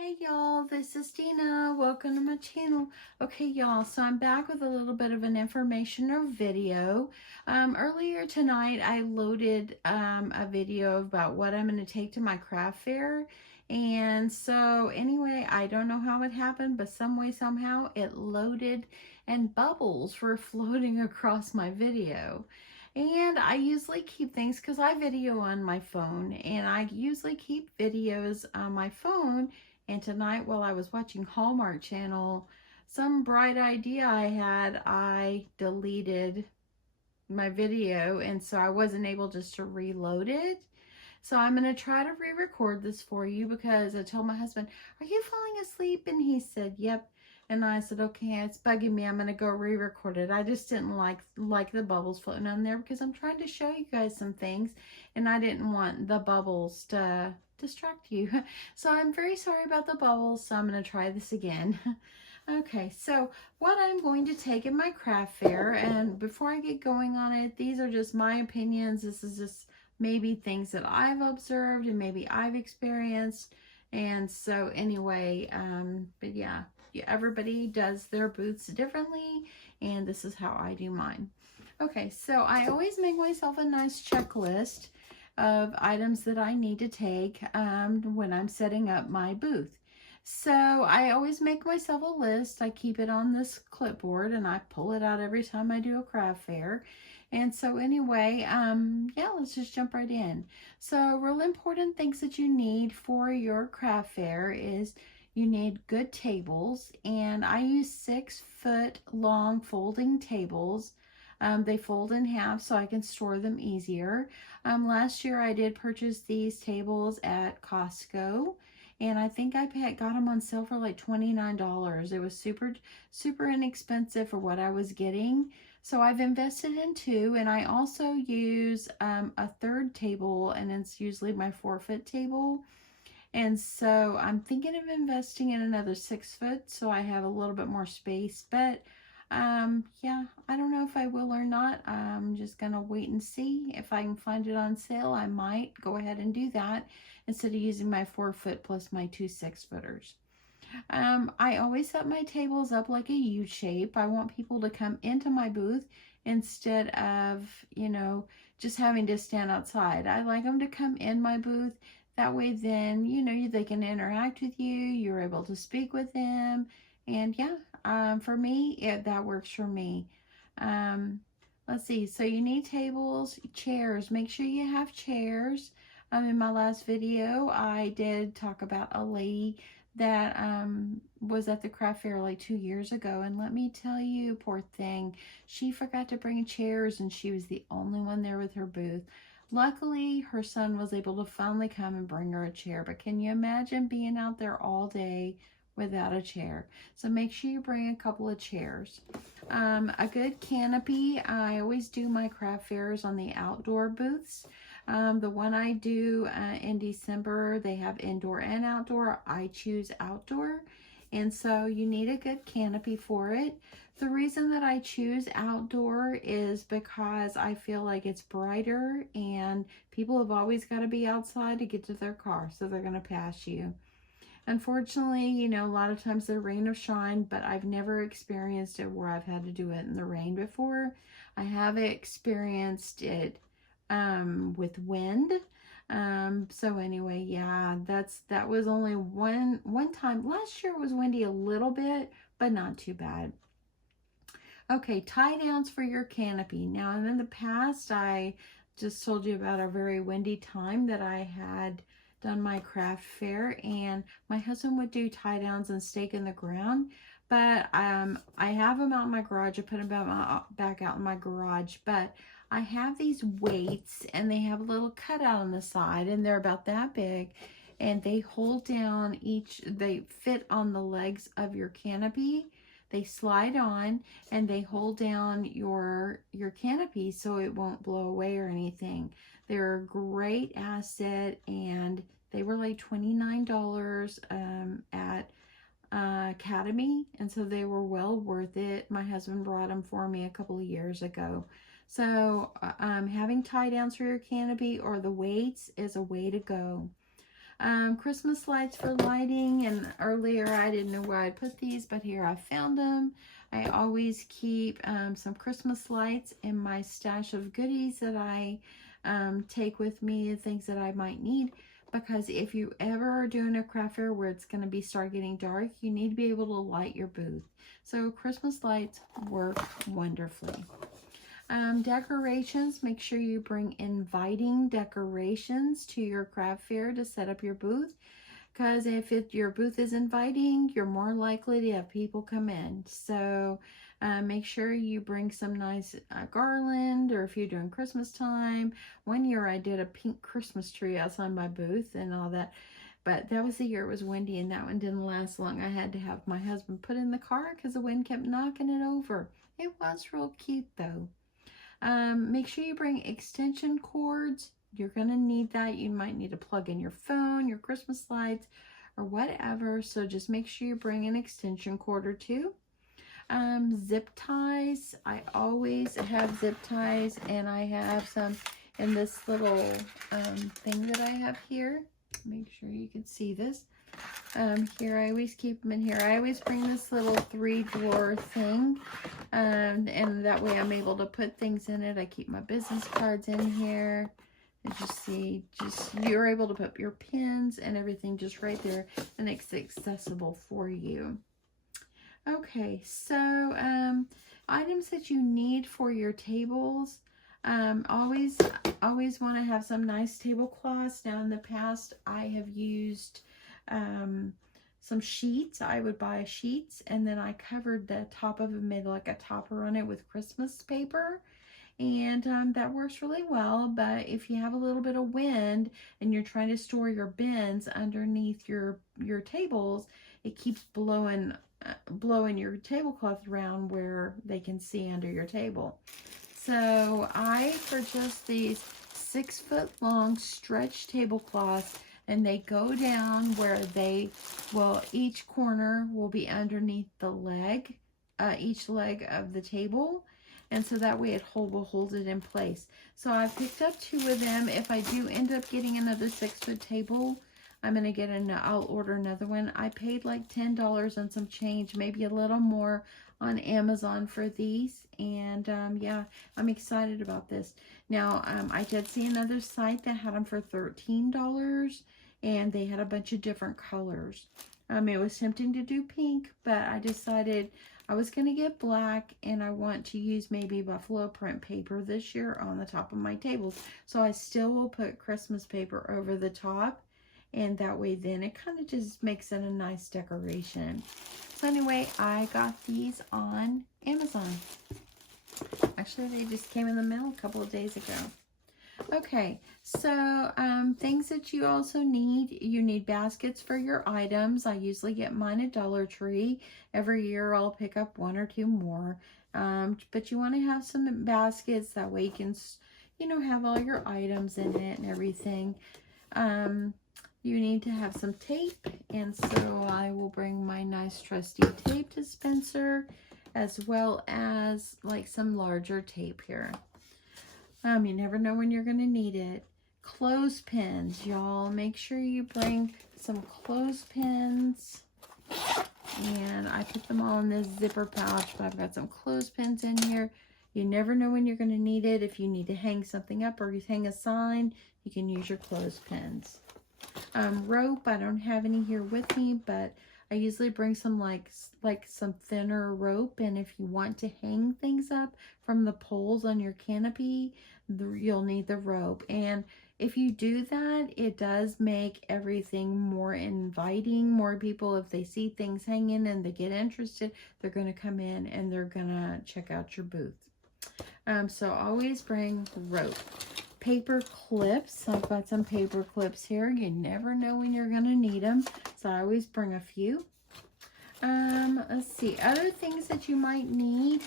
Hey y'all, this is Dina. Welcome to my channel. Okay y'all, so I'm back with a little bit of an information or video. Earlier tonight I loaded a video about what I'm going to take to my craft fair. And so anyway, I don't know how it happened, but some way somehow it loaded and bubbles were floating across my video. And I usually keep things because I video on my phone, and I usually keep videos on my phone. And tonight, while I was watching Hallmark Channel, some bright idea I had, I deleted my video, and so I wasn't able just to reload it. So I'm going to try to re-record this for you because I told my husband, "Are you falling asleep?" And he said, "Yep." And I said, "Okay, it's bugging me. I'm going to go re-record it." I just didn't like the bubbles floating on there because I'm trying to show you guys some things, and I didn't want the bubbles to distract you. So I'm very sorry about the bubbles. So I'm going to try this again. Okay, so what I'm going to take in my craft fair, and before I get going on it, these are just my opinions. This is just maybe things that I've observed and maybe I've experienced. And so anyway, but yeah, everybody does their booths differently, and this is how I do mine. Okay, so I always make myself a nice checklist of items that I need to take when I'm setting up my booth. So I always make myself a list. I keep it on this clipboard and I pull it out every time I do a craft fair. And so anyway, yeah, let's just jump right in. So real important things that you need for your craft fair is you need good tables, and I use 6-foot long folding tables. They fold in half so I can store them easier. Last year I did purchase these tables at Costco, and I think I got them on sale for like $29. It was super inexpensive for what I was getting. So I've invested in two, and I also use a third table, and it's usually my 4-foot table. And so I'm thinking of investing in another 6-foot so I have a little bit more space. But yeah, I don't know if I will or not. I'm just gonna wait and see. If I can find it on sale, I might go ahead and do that instead of using my 4-foot plus my two 6-footers. I always set my tables up like a U shape. I want people to come into my booth instead of, just having to stand outside. I like them to come in my booth. That way then, they can interact with you. You're able to speak with them. And yeah, for me, that works for me. Let's see. So you need tables, chairs. Make sure you have chairs. In my last video, I did talk about a lady that was at the craft fair like 2 years ago, and let me tell you, poor thing, she forgot to bring chairs and she was the only one there with her booth. Luckily her son was able to finally come and bring her a chair, but can you imagine being out there all day without a chair? So make sure you bring a couple of chairs. A good canopy. I always do my craft fairs on the outdoor booths. The one I do in December, they have indoor and outdoor. I choose outdoor, and so you need a good canopy for it. The reason that I choose outdoor is because I feel like it's brighter, and people have always got to be outside to get to their car, so they're going to pass you. Unfortunately, a lot of times they're rain or shine, but I've never experienced it where I've had to do it in the rain before. I have experienced it with wind. So anyway, yeah, that was only one time. Last year it was windy a little bit, but not too bad. Okay, tie downs for your canopy. Now, in the past, I just told you about a very windy time that I had done my craft fair, and my husband would do tie downs and stake in the ground. But I have them out in my garage. I put them back out in my garage, but I have these weights, and they have a little cutout on the side, and they're about that big, and they hold down they fit on the legs of your canopy. They slide on, and they hold down your canopy so it won't blow away or anything. They're a great asset, and they were like $29 at Academy, and so they were well worth it. My husband brought them for me a couple of years ago. So having tie downs for your canopy or the weights is a way to go. Christmas lights for lighting, and earlier I didn't know where I'd put these, but here I found them. I always keep some Christmas lights in my stash of goodies that I take with me, things that I might need, because if you ever are doing a craft fair where it's going to start getting dark, you need to be able to light your booth. So Christmas lights work wonderfully. Decorations, make sure you bring inviting decorations to your craft fair to set up your booth, because if your booth is inviting, you're more likely to have people come in. So make sure you bring some nice garland, or if you're doing Christmas time. One year I did a pink Christmas tree outside my booth and all that, but that was the year it was windy, and that one didn't last long. I had to have my husband put in the car because the wind kept knocking it over. It was real cute though. Make sure you bring extension cords. You're going to need that. You might need to plug in your phone, your Christmas lights, or whatever. So just make sure you bring an extension cord or two. Zip ties. I always have zip ties, and I have some in this little thing that I have here. Make sure you can see this. Here, I always keep them in here. I always bring this little 3-drawer thing, and that way I'm able to put things in it. I keep my business cards in here. As you see, you're able to put your pins and everything just right there, and it's accessible for you. Okay, so items that you need for your tables. Always want to have some nice tablecloths. Now in the past, I have used some sheets. I would buy sheets, and then I covered the top of it, made like a topper on it with Christmas paper, and that works really well. But if you have a little bit of wind and you're trying to store your bins underneath your tables, it keeps blowing your tablecloth around where they can see under your table. So I purchased these 6-foot long stretch tablecloths, and they go down where each corner will be underneath the leg, each leg of the table. And so that way it will hold it in place. So I picked up 2 of them. If I do end up getting another 6-foot table, I'm going to I'll order another one. I paid like $10 and some change, maybe a little more, on Amazon for these. And yeah, I'm excited about this. Now, I did see another site that had them for $13, and they had a bunch of different colors. It was tempting to do pink, but I decided I was going to get black, and I want to use maybe buffalo print paper this year on the top of my tables. So I still will put Christmas paper over the top, and that way then it kind of just makes it a nice decoration. So anyway, I got these on Amazon. Actually, they just came in the mail a couple of days ago. Okay, so things that you also need. You need baskets for your items. I usually get mine at Dollar Tree. Every year I'll pick up 1 or 2 more. But you want to have some baskets. That way you can, have all your items in it and everything. You need to have some tape, and so I will bring my nice trusty tape dispenser, as well as like some larger tape here. You never know when you're going to need it. Clothespins, y'all. Make sure you bring some clothespins. And I put them all in this zipper pouch, but I've got some clothespins in here. You never know when you're going to need it. If you need to hang something up or hang a sign, you can use your clothespins. Rope, I don't have any here with me, but I usually bring some like some thinner rope, and if you want to hang things up from the poles on your canopy, you'll need the rope. And if you do that, it does make everything more inviting. More people, if they see things hanging and they get interested, they're going to come in and they're going to check out your booth. So always bring rope. Paper clips. I've got some paper clips here. You never know when you're going to need them, so I always bring a few. Let's see. Other things that you might need.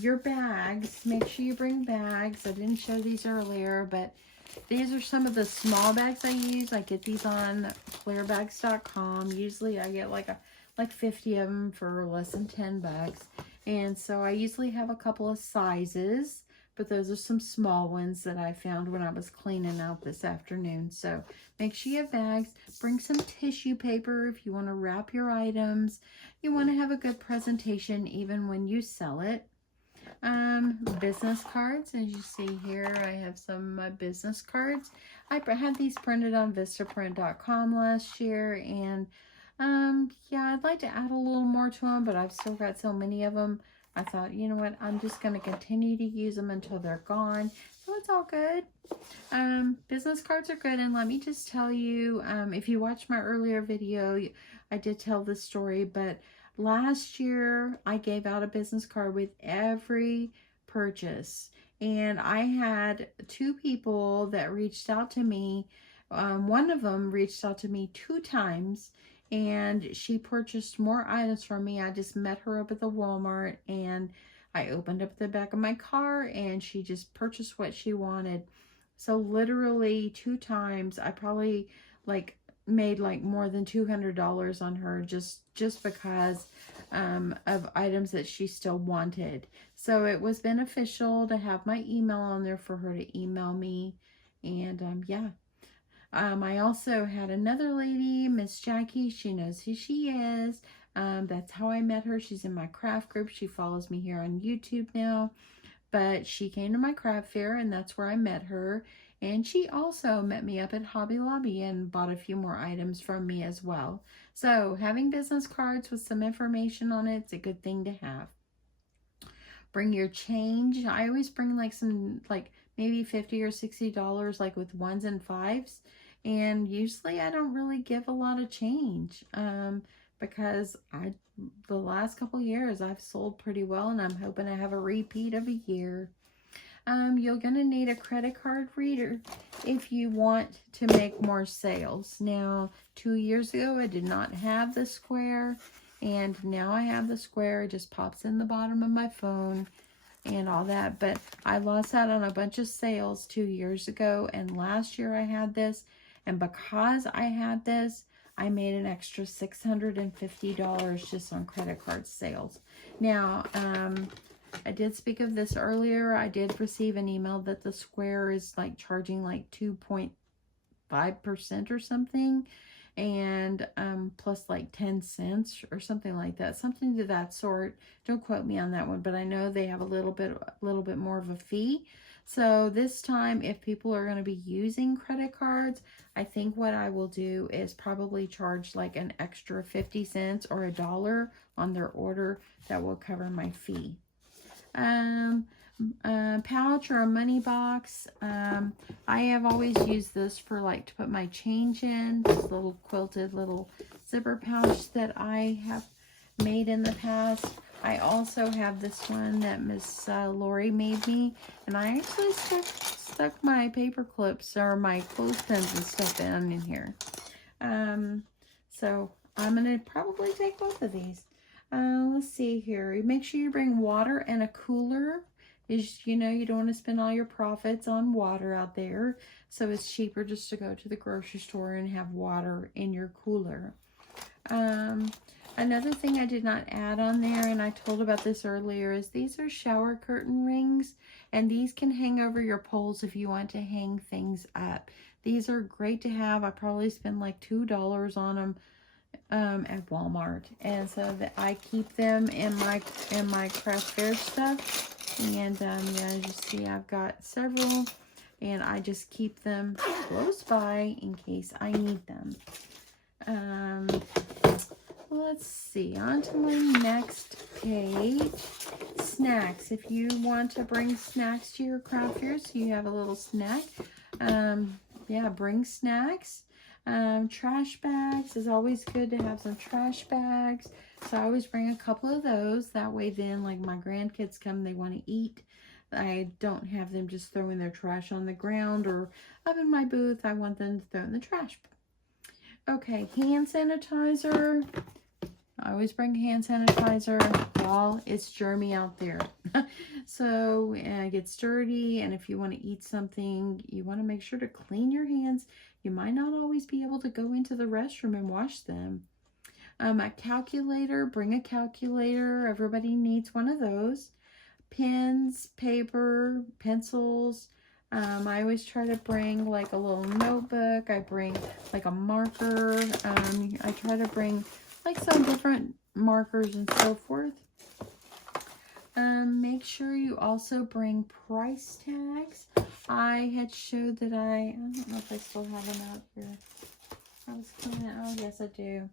Your bags. Make sure you bring bags. I didn't show these earlier, but these are some of the small bags I use. I get these on clearbags.com. Usually I get like 50 of them for less than $10. And so I usually have a couple of sizes but those are some small ones that I found when I was cleaning out this afternoon. So make sure you have bags. Bring some tissue paper if you want to wrap your items. You want to have a good presentation even when you sell it. Business cards, as you see here, I have some business cards. I had these printed on Vistaprint.com last year, and yeah, I'd like to add a little more to them, but I've still got so many of them. I thought, you know what, I'm just going to continue to use them until they're gone, so it's all good. Business cards are good, and let me just tell you, if you watched my earlier video, I did tell this story, but last year, I gave out a business card with every purchase, and I had 2 people that reached out to me. One of them reached out to me 2 times, and she purchased more items from me. I just met her up at the Walmart, and I opened up the back of my car, and she just purchased what she wanted. So literally 2 times, I probably made more than $200 on her just because of items that she still wanted. So it was beneficial to have my email on there for her to email me. And yeah. I also had another lady, Miss Jackie. She knows who she is. That's how I met her. She's in my craft group. She follows me here on YouTube now. But she came to my craft fair, and that's where I met her. And she also met me up at Hobby Lobby and bought a few more items from me as well. So having business cards with some information on it, it's a good thing to have. Bring your change. I always bring maybe $50 or $60 with 1s and 5s. And usually I don't really give a lot of change because the last couple years I've sold pretty well, and I'm hoping to have a repeat of a year. You're going to need a credit card reader if you want to make more sales. Now, 2 years ago, I did not have the square, and now I have the square. It just pops in the bottom of my phone and all that. But I lost out on a bunch of sales 2 years ago, and last year I had this. And because I had this, I made an extra $650 just on credit card sales. Now, I did speak of this earlier. I did receive an email that the Square is charging 2.5% or something, and plus 10 cents or something like that, something to that sort. Don't quote me on that one, but I know they have a little bit more of a fee. So this time, if people are going to be using credit cards, I think what I will do is probably charge an extra 50 cents or $1 on their order. That will cover my fee. Pouch or a money box. I have always used this for to put my change in. This little quilted little zipper pouch that I have made in the past. I also have this one that Miss Lori made me, and I actually stuck my paper clips or my clothespins and stuff in here. So I'm gonna probably take both of these. Let's see here. Make sure you bring water and a cooler. You don't want to spend all your profits on water out there, so it's cheaper just to go to the grocery store and have water in your cooler. Another thing I did not add on there, and I told about this earlier, is these are shower curtain rings, and these can hang over your poles if you want to hang things up. These are great to have. I probably spend $2 on them at Walmart, and so that I keep them in my craft fair stuff. And yeah, as you see, I've got several, and I just keep them close by in case I need them. Let's see, on to my next page. Snacks. If you want to bring snacks to your craft fair, so you have a little snack, yeah, bring snacks. Trash bags is always good to have some trash bags. So I always bring a couple of those. That way then, my grandkids come, they want to eat. I don't have them just throwing their trash on the ground or up in my booth. I want them to throw in the trash. Okay, hand sanitizer. I always bring hand sanitizer. Y'all, it's germy out there. So it gets dirty, and if you want to eat something, you want to make sure to clean your hands. You might not always be able to go into the restroom and wash them. A calculator, bring a calculator. Everybody needs one of those. pens, paper, pencils. I always try to bring like a little notebook. I bring like a marker. I try to bring like some different markers and so forth. Make sure you also bring price tags. I had showed that I don't know if I still have them out here. I was cleaning, oh yes I do.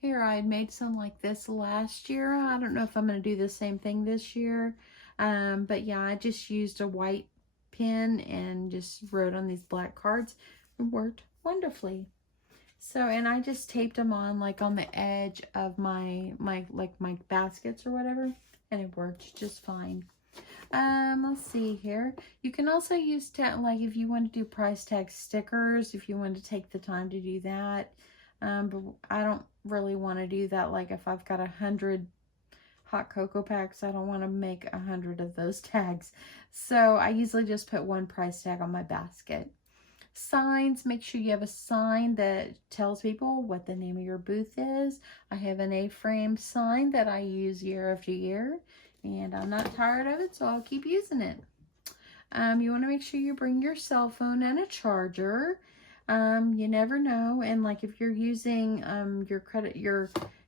Here, I made some like this last year. I don't know if I'm going to do the same thing this year. But yeah, I just used a white pen and just wrote on these black cards. It worked wonderfully. So, and I just taped them on like on the edge of my baskets or whatever, and it worked just fine. Let's see here. You can also use like if you want to do price tag stickers, if you want to take the time to do that. But I don't really want to do that. Like if I've got 100 hot cocoa packs, I don't want to make 100 of those tags. So I usually just put one price tag on my basket. Signs, make sure you have a sign that tells people what the name of your booth is. I have an A-frame sign that I use year after year, and I'm not tired of it, so I'll keep using it. You want to make sure you bring your cell phone and a charger. You never know, and like if you're using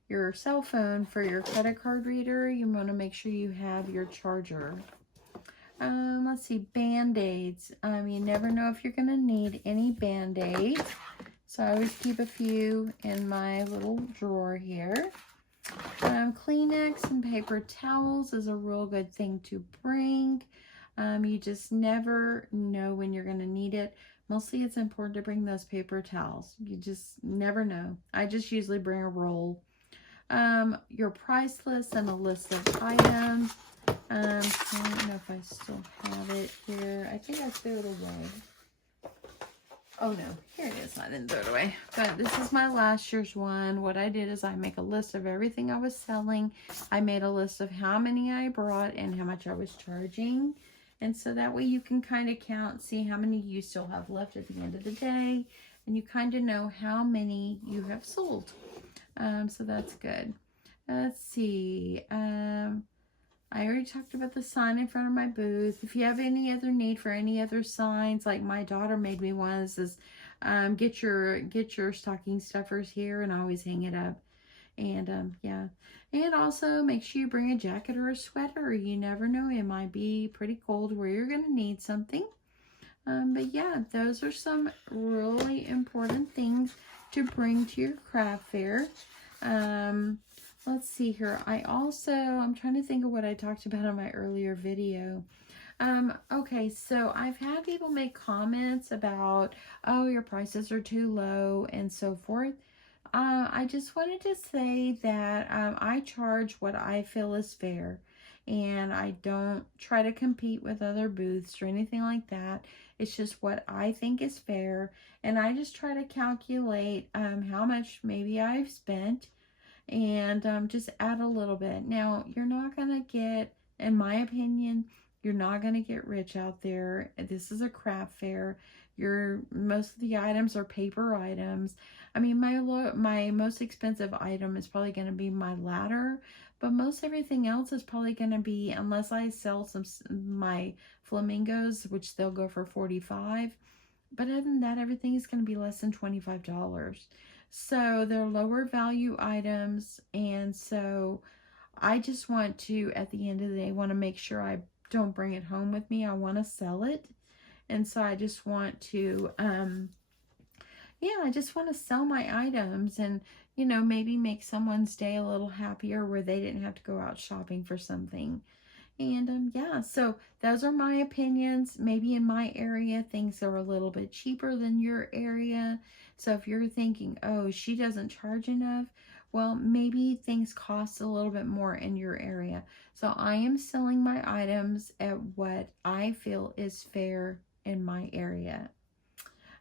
your cell phone for your credit card reader, you want to make sure you have your charger. Let's see, Band-Aids. You never know if you're going to need any Band-Aids. So I always keep a few in my little drawer here. Kleenex and paper towels is a real good thing to bring. You just never know when you're going to need it. Mostly it's important to bring those paper towels. You just never know. I just usually bring a roll. Your price list and a list of items. I don't know if I still have it here. I think I threw it away. Oh no, here it is. I didn't throw it away. But this is my last year's one. What I did is I make a list of everything I was selling. I made a list of how many I brought and how much I was charging. And so that way you can kind of count, see how many you still have left at the end of the day. And you kind of know how many you have sold. So that's good. Let's see. I already talked about the sign in front of my booth. If you have any other need for any other signs, like my daughter made me one that says, get your stocking stuffers here, and I always hang it up. And yeah. And also make sure you bring a jacket or a sweater. You never know, it might be pretty cold where you're going to need something. But yeah, those are some really important things to bring to your craft fair. Let's see here. I'm trying to think of what I talked about in my earlier video. Okay, so I've had people make comments about, oh, your prices are too low and so forth. I just wanted to say that I charge what I feel is fair, and I don't try to compete with other booths or anything like that. It's just what I think is fair, and I just try to calculate how much maybe I've spent, and just add a little bit. Now, you're not going to get, in my opinion, you're not going to get rich out there. This is a craft fair. Most of the items are paper items. I mean, my most expensive item is probably going to be my ladder, but most everything else is probably going to be, unless I sell my flamingos, which they'll go for $45. But other than that, everything is going to be less than $25. So they're lower value items, and so I just want to, at the end of the day, want to make sure I don't bring it home with me. I want to sell it, and so I just want to, yeah, I just want to sell my items and, you know, maybe make someone's day a little happier where they didn't have to go out shopping for something. And yeah, so those are my opinions. Maybe in my area, things are a little bit cheaper than your area. So if you're thinking, oh, she doesn't charge enough, well, maybe things cost a little bit more in your area. So I am selling my items at what I feel is fair in my area.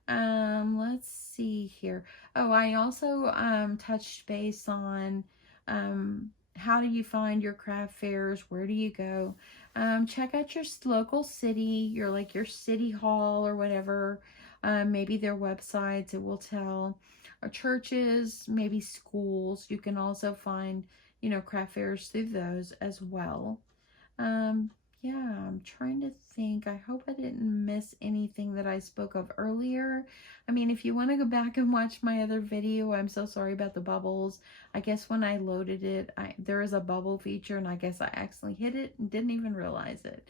Let's see here. Oh, I also touched base on how do you find your craft fairs? Where do you go? Check out your local city, your city hall or whatever. Maybe their websites, it will tell. Or churches, maybe schools. You can also find, you know, craft fairs through those as well. yeah, I'm trying to think. I hope I didn't miss anything that I spoke of earlier. I mean, if you want to go back and watch my other video, I'm so sorry about the bubbles. I guess when I loaded it, there is a bubble feature, and I guess I accidentally hit it and didn't even realize it.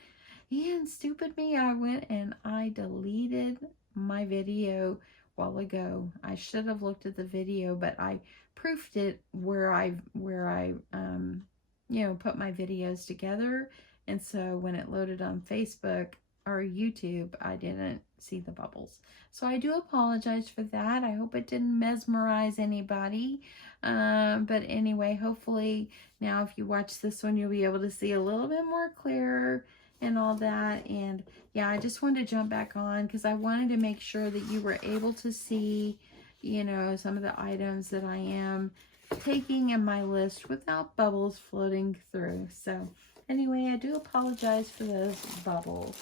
And stupid me, I went and I deleted my video a while ago. I should have looked at the video, but I proofed it where I put my videos together. And so when it loaded on Facebook or YouTube, I didn't see the bubbles. So I do apologize for that. I hope it didn't mesmerize anybody. But anyway, hopefully now if you watch this one, you'll be able to see a little bit more clearer and all that. And yeah, I just wanted to jump back on because I wanted to make sure that you were able to see, some of the items that I am taking in my list without bubbles floating through. So anyway, I do apologize for those bubbles.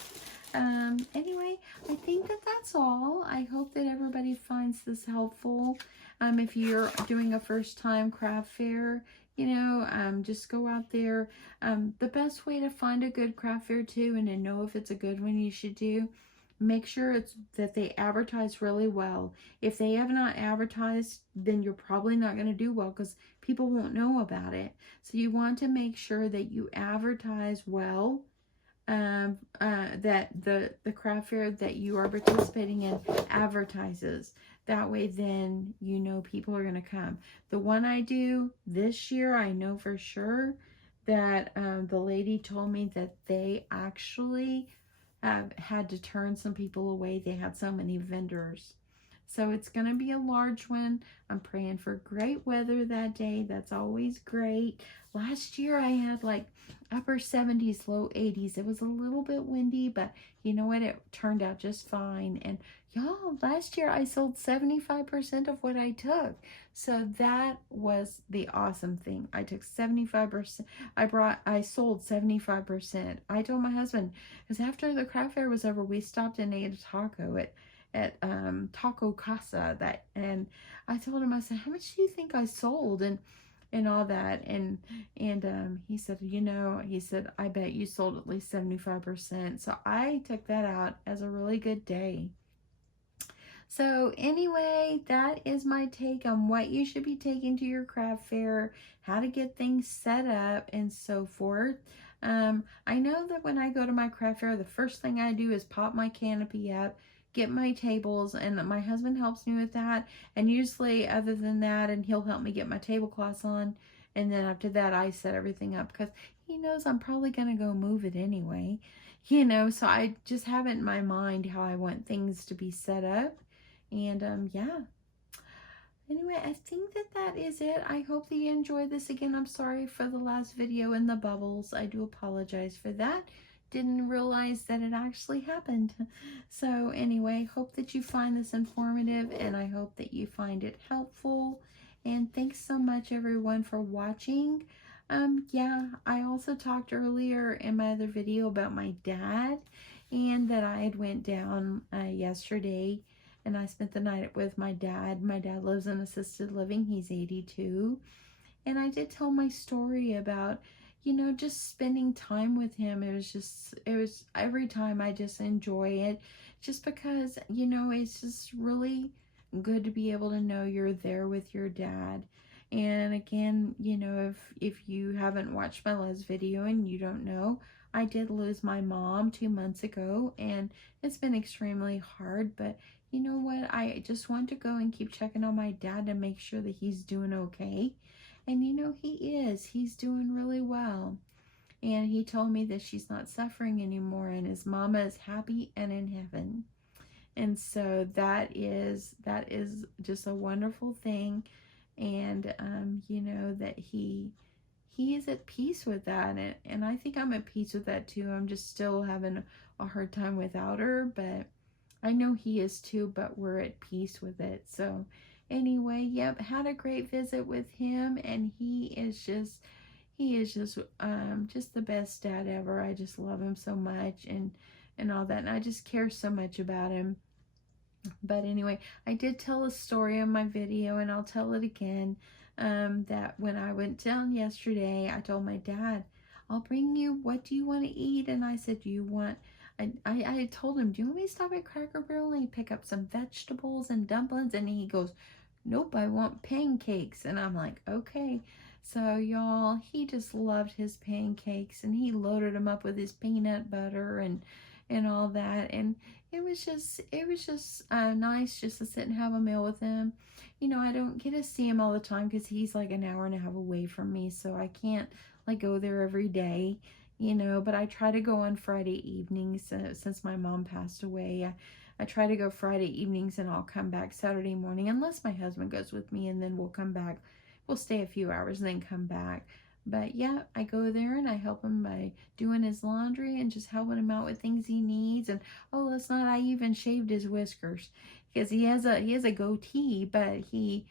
Anyway, I think that that's all. I hope that everybody finds this helpful. If you're doing a first time craft fair, just go out there. The best way to find a good craft fair too, and to know if it's a good one you should do, make sure that they advertise really well. If they have not advertised, then you're probably not going to do well because people won't know about it. So you want to make sure that you advertise well, that the craft fair that you are participating in advertises. That way then people are going to come. The one I do this year, I know for sure that the lady told me that they actually have had to turn some people away. They had so many vendors. So it's going to be a large one. I'm praying for great weather that day. That's always great. Last year I had like upper 70s, low 80s. It was a little bit windy, but you know what? It turned out just fine. And y'all, last year I sold 75% of what I took. So that was the awesome thing. I took 75%. I sold 75%. I told my husband, because after the craft fair was over, we stopped and ate a taco at Taco Casa, and I told him, I said, how much do you think I sold and all that, and he said, I bet you sold at least 75%. So I took that out as a really good day. So anyway, that is my take on what you should be taking to your craft fair, how to get things set up, and so forth. I know that when I go to my craft fair, the first thing I do is pop my canopy up, get my tables, and my husband helps me with that. And usually other than that, and he'll help me get my tablecloths on. And then after that, I set everything up because he knows I'm probably going to go move it anyway. So I just have it in my mind how I want things to be set up. And yeah. Anyway, I think that is it. I hope that you enjoyed this. Again, I'm sorry for the last video and the bubbles. I do apologize for that. Didn't realize that it actually happened. So anyway, hope that you find this informative, and I hope that you find it helpful. And thanks so much everyone for watching. Yeah, I also talked earlier in my other video about my dad, and that I had went down yesterday and I spent the night with my dad. My dad lives in assisted living. He's 82. And I did tell my story about, just spending time with him. It was every time I just enjoy it, just because, it's just really good to be able to know you're there with your dad. And again, if you haven't watched my last video and you don't know, I did lose my mom 2 months ago, and it's been extremely hard, but you know what? I just want to go and keep checking on my dad to make sure that he's doing okay. And he is. He's doing really well. And he told me that she's not suffering anymore, and his mama is happy and in heaven. And so that is just a wonderful thing. And that he is at peace with that, and I think I'm at peace with that too. I'm just still having a hard time without her, but I know he is too, but we're at peace with it. So anyway, yep, had a great visit with him, and he is just the best dad ever. I just love him so much, and all that, and I just care so much about him. But anyway, I did tell a story on my video, and I'll tell it again, that when I went down yesterday, I told my dad, I'll bring you, what do you want to eat? And I said, do you want, I told him, do you want me to stop at Cracker Barrel and pick up some vegetables and dumplings? And he goes, nope, I want pancakes. And I'm like, okay. So y'all, he just loved his pancakes, and he loaded them up with his peanut butter and all that. And it was just nice just to sit and have a meal with him. You know, I don't get to see him all the time because he's like an hour and a half away from me, so I can't like go there every day, you know, but I try to go on Friday evenings since my mom passed away. I try to go Friday evenings, and I'll come back Saturday morning unless my husband goes with me, and then we'll come back. We'll stay a few hours and then come back. But yeah, I go there and I help him by doing his laundry and just helping him out with things he needs. And oh, last night I even shaved his whiskers because he has a goatee, but he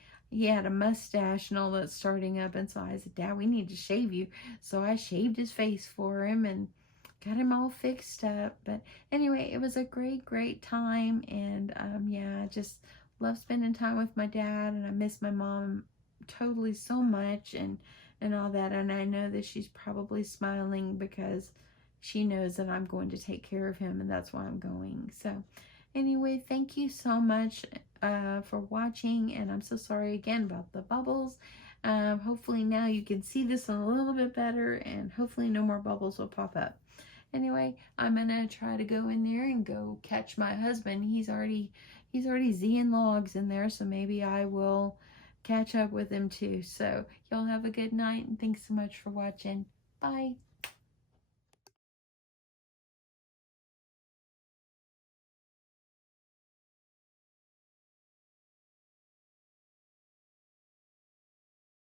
had a mustache and all that starting up. And so I said, Dad, we need to shave you. So I shaved his face for him and got him all fixed up. But anyway, it was a great time. And yeah, I just love spending time with my dad, and I miss my mom totally so much, and all that. And I know that she's probably smiling because she knows that I'm going to take care of him, and that's why I'm going. So anyway, thank you so much for watching, and I'm so sorry again about the bubbles. Hopefully now you can see this a little bit better, and hopefully no more bubbles will pop up. Anyway, I'm gonna try to go in there and go catch my husband. He's already Zing logs in there, so maybe I will catch up with him too. So y'all have a good night, and thanks so much for watching. Bye.